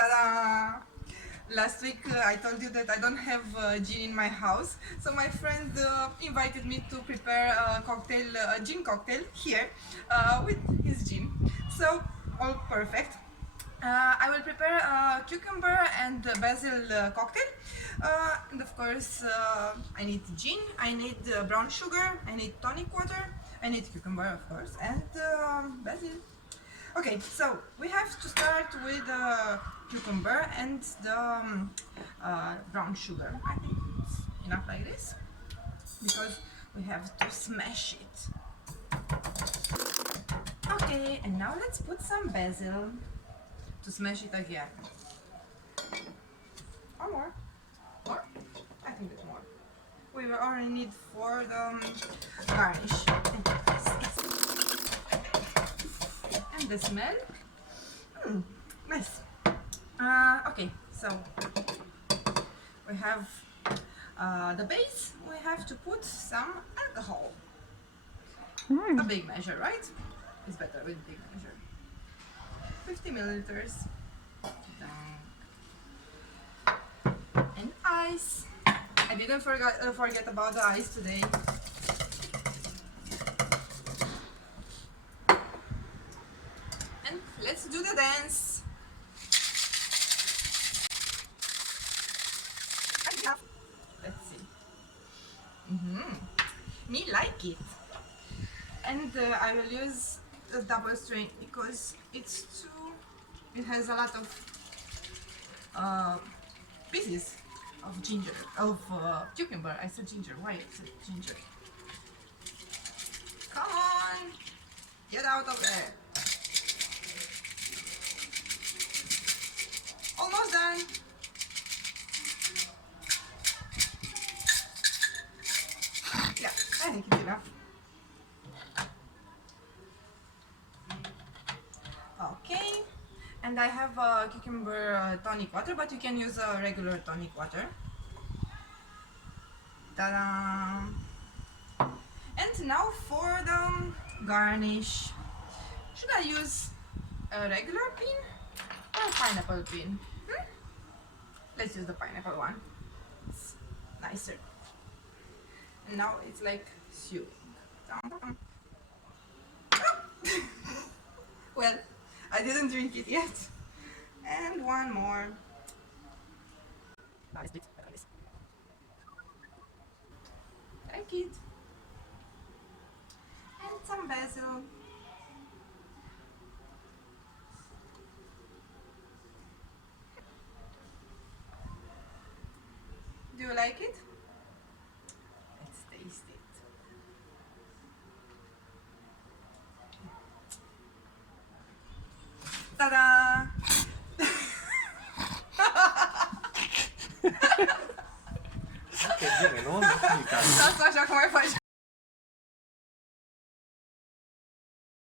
Ta-da! Last week I told you that I don't have gin in my house, so my friend invited me to prepare a cocktail, a gin cocktail here with his gin. So all perfect. I will prepare a cucumber and basil cocktail, and of course I need gin, I need brown sugar, I need tonic water, I need cucumber of course, and basil. Okay, so we have to start with the cucumber and the brown sugar. I think it's enough like this because we have to smash it. Okay, and now let's put some basil to smash it again. Or more. More? I think it's more. We will only need for the garnish. And the smell. Nice. Okay, so we have the base. We have to put some alcohol. A big measure, right? It's better with big measure. 50 milliliters. And ice. I didn't forget about the ice today. And let's do the dance. Let's see. Me like it. And I will use the double strain because it has a lot of pieces of ginger, of cucumber. I said ginger. Why I said ginger? Come on, get out of there. Almost done. Yeah, I think it's enough. Okay, and I have cucumber tonic water, but you can use regular tonic water. Ta-da! And now for the garnish. Should I use a regular pin or a pineapple pin? Let's use the pineapple one. It's nicer. And now it's like sewing. Well, I didn't drink it yet. And one more. Like it. And some basil. Do you like it? Let's taste it. Ta-da! Che bene, no? Non mi cazzo. Asta așa cum mai faci.